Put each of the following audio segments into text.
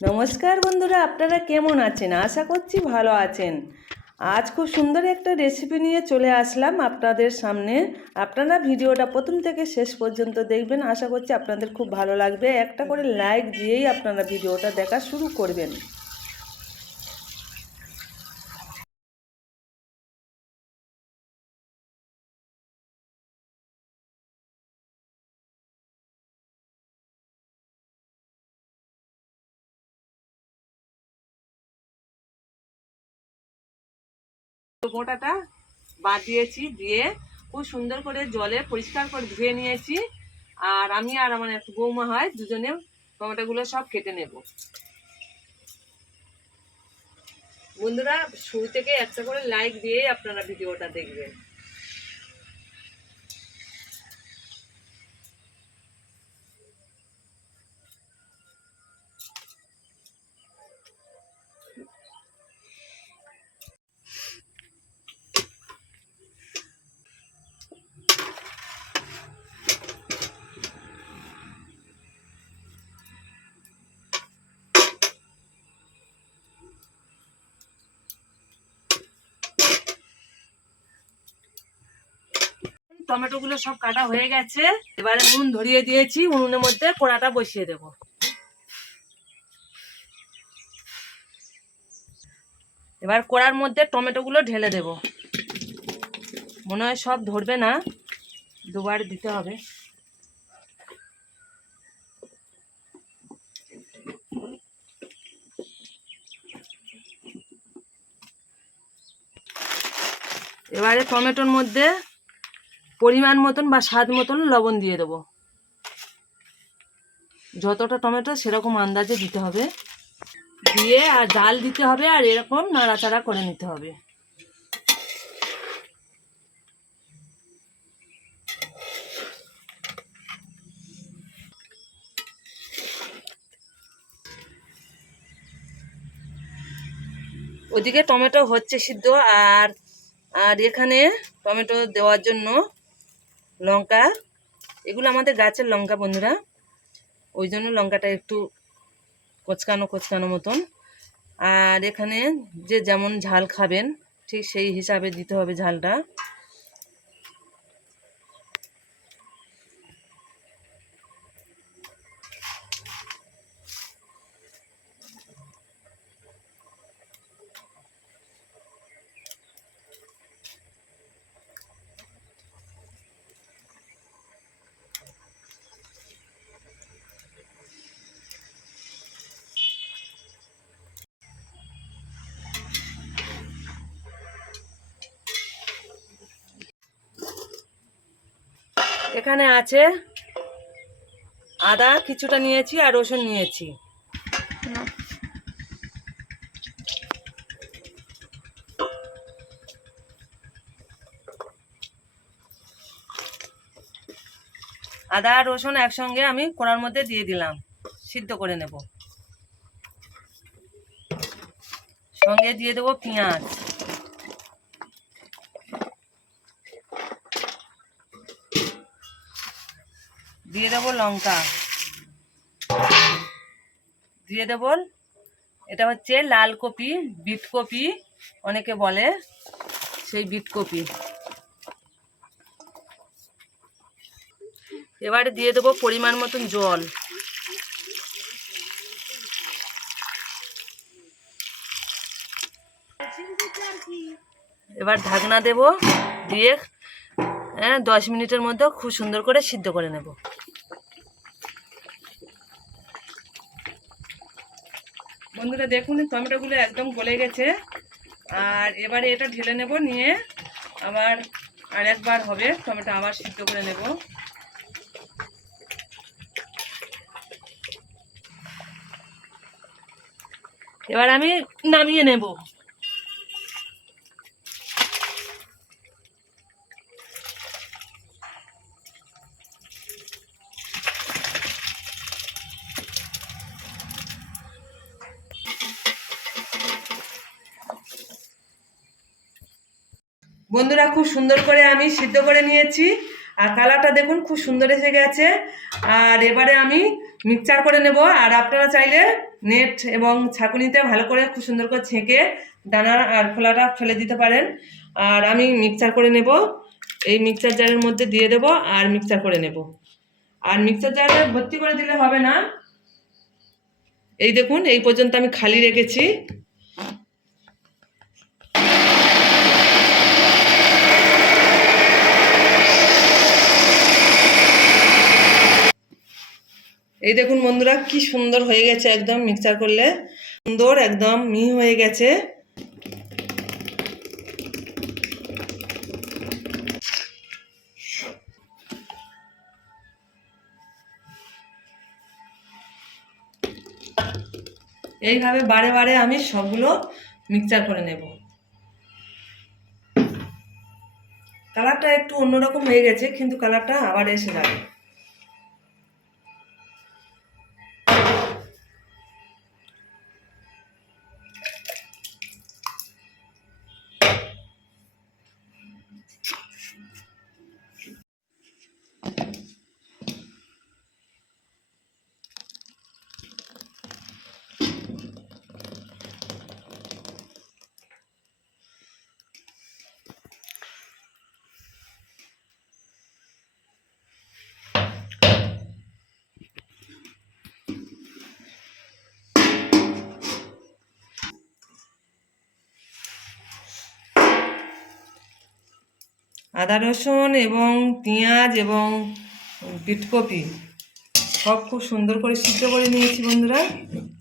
নমস্কার বন্ধুরা, আপনারা কেমন আছেন? আশা করছি ভালো আছেন। আজ খুব সুন্দর একটা রেসিপি নিয়ে চলে আসলাম আপনাদের সামনে। আপনারা ভিডিওটা প্রথম থেকে শেষ পর্যন্ত দেখবেন। আশা করছি আপনাদের খুব ভালো লাগবে। একটা করে লাইক দিয়েই আপনারা ভিডিওটা দেখা শুরু করবেন। গোটাটা বাদ দিয়েছি, দিয়ে খুব সুন্দর করে জলে পরিষ্কার করে ধুয়ে নিয়েছি। আর আমি আর আমার একটু বৌমা হয়, দুজনে টমেটোগুলো সব কেটে নেব। বন্ধুরা, শুরু থেকে একটা করে লাইক দিয়ে আপনারা ভিডিওটা দেখবেন। টমেটোগুলো সব কাটা হয়ে গেছে। এবারে নুন ধরিয়ে দিয়েছি, উনুনের মধ্যে কড়াটা বসিয়ে দেব। এবার কড়ার মধ্যে টমেটোগুলো ঢেলে দেব। মনে হয় সব ধরবে না, দুবার দিতে হবে। এবারে টমেটোর মধ্যে পরিমাণ মতন বা স্বাদ মতন লবণ দিয়ে দেবো। যতটা টমেটো সেরকম আন্দাজে দিতে হবে, দিয়ে আর জাল দিতে হবে, আর এরকম নাড়াচাড়া করে নিতে হবে। ওদিকে টমেটো হচ্ছে সিদ্ধ, আর আর এখানে টমেটো দেওয়ার জন্য লঙ্কা, এগুলো আমাদের গাছের লঙ্কা বন্ধুরা, ওই জন্য লঙ্কাটা একটু কোচকানো কোচকানো মতন। আর এখানে যে যেমন ঝাল খাবেন ঠিক সেই হিসাবে দিতে হবে ঝালটা। এখানে আছে আদা কিছুটা নিয়েছি আর রসুন নিয়েছি। আদা আর রসুন একসঙ্গে আমি কড়ার মধ্যে দিয়ে দিলাম, সিদ্ধ করে নেব। সঙ্গে দিয়ে দেবো পেঁয়াজ, দিয়ে দেবো লঙ্কা, দিয়ে দেবো এটা হচ্ছে লাল কপি, বিট কপি অনেকে বলে, সেই বিট কপি। এবারে দিয়ে দেবো পরিমাণ মতন জল। এবার ঢাকনা দেব, দিয়ে 10 মিনিটের মধ্যে খুব সুন্দর করে সিদ্ধ করে নেব। বন্ধুরা দেখুন, টমেটোগুলো একদম গলে গেছে। আর এবারে এটা ঢেলে নেব, নিয়ে আবার আরেকবার হবে টমেটো আবার সিদ্ধ করে নেব। এবার আমি নামিয়ে নেব। বন্ধুরা, খুব সুন্দর করে আমি সিদ্ধ করে নিয়েছি, আর কালারটা দেখুন খুব সুন্দর এসে গেছে। আর এবারে আমি মিক্সচার করে নেব। আর আপনারা চাইলে নেট এবং ছাঁকুনিতে ভালো করে খুব সুন্দর করে ছেঁকে দানা আর খোলাটা ফেলে দিতে পারেন। আর আমি মিক্সচার করে নেব, এই মিক্সচার জারের মধ্যে দিয়ে দেব আর মিক্সচার করে নেব। আর মিক্সচার জারে ভর্তি করে দিলে হবে না, এই দেখুন এই পর্যন্ত আমি খালি রেখেছি। এই দেখুন বন্ধুরা কি সুন্দর হয়ে গেছে, একদম মিক্সচার করলে সুন্দর একদম মিহি হয়ে গেছে। এইভাবে বারে বারে আমি সবগুলো মিক্সচার করে নেব। কালারটা একটু অন্যরকম হয়ে গেছে, কিন্তু কালারটা আবার এসে যাবে। আদা রসুন এবং পেঁয়াজ এবং বিটকপি সব খুব সুন্দর করে সিদ্ধ করে নিয়েছি বন্ধুরা।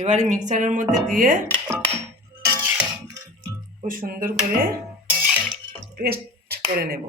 এবারে মিক্সারের মধ্যে দিয়ে খুব সুন্দর করে পেস্ট করে নেব।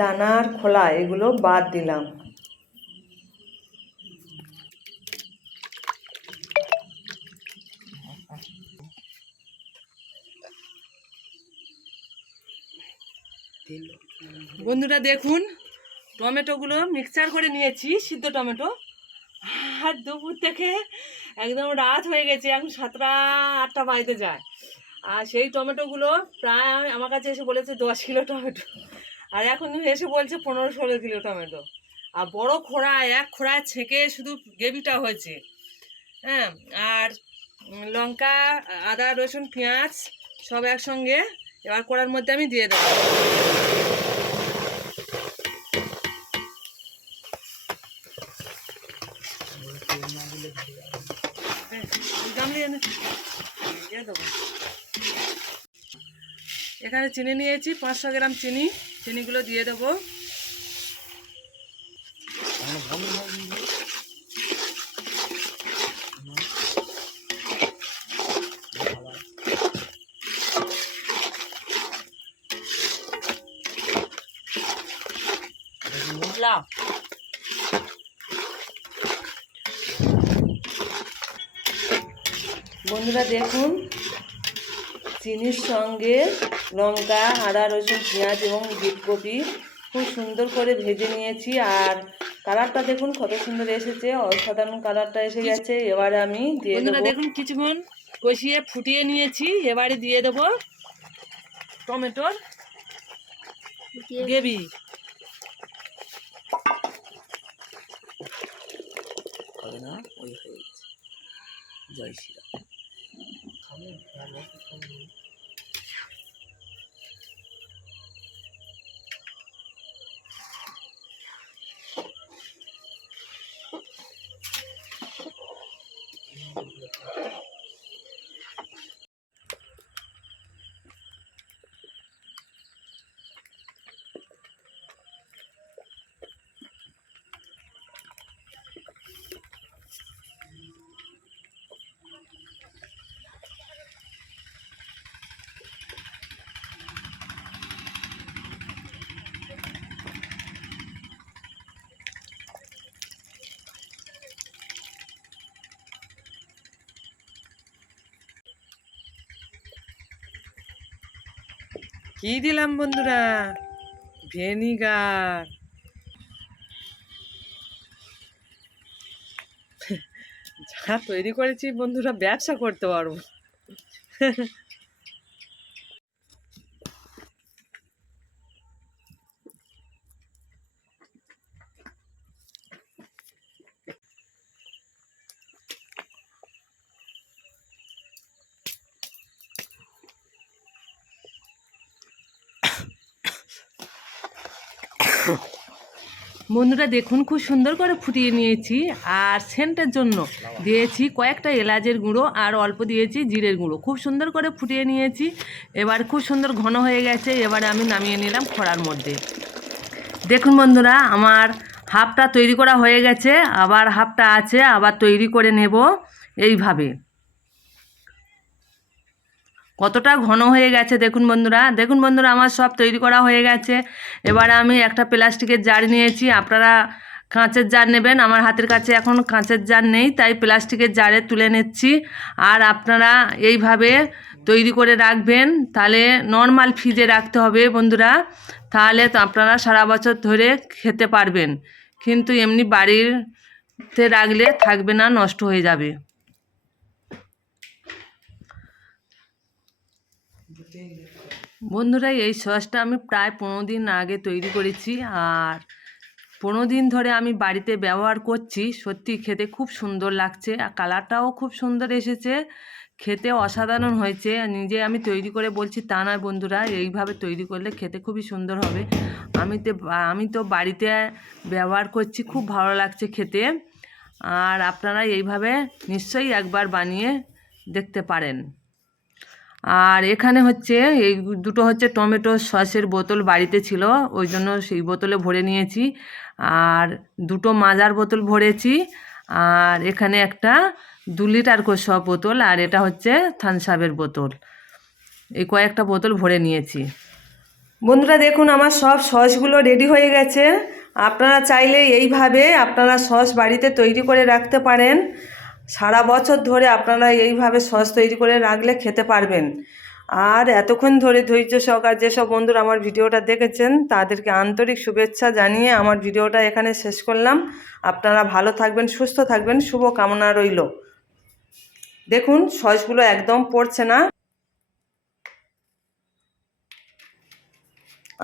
দানার খোলা এগুলো বাদ দিলাম। বন্ধুরা দেখুন টমেটোগুলো মিক্সচার করে নিয়েছি, সিদ্ধ টমেটো। আর দুপুর থেকে একদম রাত হয়ে গেছে, এখন 7টা 8টা বাজতে যায়। আর সেই টমেটোগুলো প্রায় আমার কাছে এসে বলেছে 10 কিলো টমেটো, আর এখন এসে বলছে 15-16 কিলো টমেটো। আর বড় খোড়ায় এক খোড়ায় ছেঁকে শুধু গ্রেভিটা হয়েছে। হ্যাঁ, আর লঙ্কা আদা রসুন পেঁয়াজ সব একসঙ্গে এবার কড়ার মধ্যে আমি দিয়ে দেবো। এখানে চিনি নিয়েছি 500 গ্রাম চিনি, চিনিগুলো দিয়ে দেবো। বন্ধুরা দেখুন চিনির সঙ্গে লঙ্কা আদা রসুন পেঁয়াজ এবং বিটকপি খুব সুন্দর করে ভেজে নিয়েছি। আর কালারটা দেখুন কত সুন্দর এসেছে, অসাধারণ কালারটা এসে গেছে। এবারে আমি দিয়ে দেবো। দেখুন কিছুক্ষণ কষিয়ে ফুটিয়ে নিয়েছি, এবারে দিয়ে দেবো টমেটোর গ্রেভি। জয় শ্রীরাম। কি দিলাম বন্ধুরা? ভিনেগার। যা তৈরি করেছি বন্ধুরা, ব্যবসা করতে পারবো। বন্ধুরা দেখুন, খুব সুন্দর করে ফুটিয়ে নিয়েছি। আর সেন্টের জন্য দিয়েছি কয়েকটা এলাচের গুঁড়ো আর অল্প দিয়েছি জিরের গুঁড়ো। খুব সুন্দর করে ফুটিয়ে নিয়েছি। এবার খুব সুন্দর ঘন হয়ে গেছে। এবারে আমি নামিয়ে নিলাম খড়ার মধ্যে। দেখুন বন্ধুরা, আমার হাফটা তৈরি করা হয়ে গেছে, আবার হাফটা আছে, আবার তৈরি করে নেব এইভাবে। কতটা ঘন হয়ে গেছে দেখুন বন্ধুরা। দেখুন বন্ধুরা, আমার সব তৈরি করা হয়ে গেছে। এবার আমি একটা প্লাস্টিকের জার নিয়েছি। আপনারা কাঁচের জার নেবেন। আমার হাতের কাছে এখন কাঁচের জার নেই, তাই প্লাস্টিকের জারে তুলে নিচ্ছি। আর আপনারা এইভাবে তৈরি করে রাখবেন। তাহলে নর্মাল ফ্রিজে রাখতে হবে বন্ধুরা, তাহলে তো আপনারা সারা বছর ধরে খেতে পারবেন। কিন্তু এমনি বাড়িতে রাখলে থাকবে না, নষ্ট হয়ে যাবে। বন্ধুরা, এই সসটা আমি প্রায় 15 দিন আগে তৈরি করেছি। আর 15 দিন ধরে আমি বাড়িতে ব্যবহার করছি। সত্যি খেতে খুব সুন্দর লাগছে, আর কালারটাও খুব সুন্দর এসেছে। খেতে অসাধারণ হয়েছে। নিজে আমি তৈরি করে বলছি তা নয় বন্ধুরা, এইভাবে তৈরি করলে খেতে খুবই সুন্দর হবে। আমি তো বাড়িতে ব্যবহার করছি, খুব ভালো লাগছে খেতে। আর আপনারা এইভাবে নিশ্চয়ই একবার বানিয়ে দেখতে পারেন। আর এখানে হচ্ছে এই দুটো হচ্ছে টমেটো সসের বোতল বাড়িতে ছিল, ওই জন্য সেই বোতলে ভরে নিয়েছি। আর দুটো মাজার বোতল ভরেছি। আর এখানে একটা 2 লিটার করে সব বোতল, আর এটা হচ্ছে থামস আপের বোতল। এই কয়েকটা বোতল ভরে নিয়েছি। বন্ধুরা দেখুন, আমার সব সসগুলো রেডি হয়ে গেছে। আপনারা চাইলে এইভাবে আপনারা সস বাড়িতে তৈরি করে রাখতে পারেন। সারা বছর ধরে আপনারা এইভাবে সস তৈরি করে রাখলে খেতে পারবেন। আর এতক্ষণ ধরে ধৈর্য সহকারে যেসব বন্ধুরা আমার ভিডিওটা দেখেছেন, তাদেরকে আন্তরিক শুভেচ্ছা জানিয়ে আমার ভিডিওটা এখানে শেষ করলাম। আপনারা ভালো থাকবেন, সুস্থ থাকবেন, শুভ কামনা রইল। দেখুন সসগুলো একদম পড়ছে না।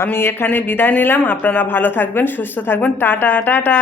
আমি এখানে বিদায় নিলাম। আপনারা ভালো থাকবেন, সুস্থ থাকবেন। Tata tata.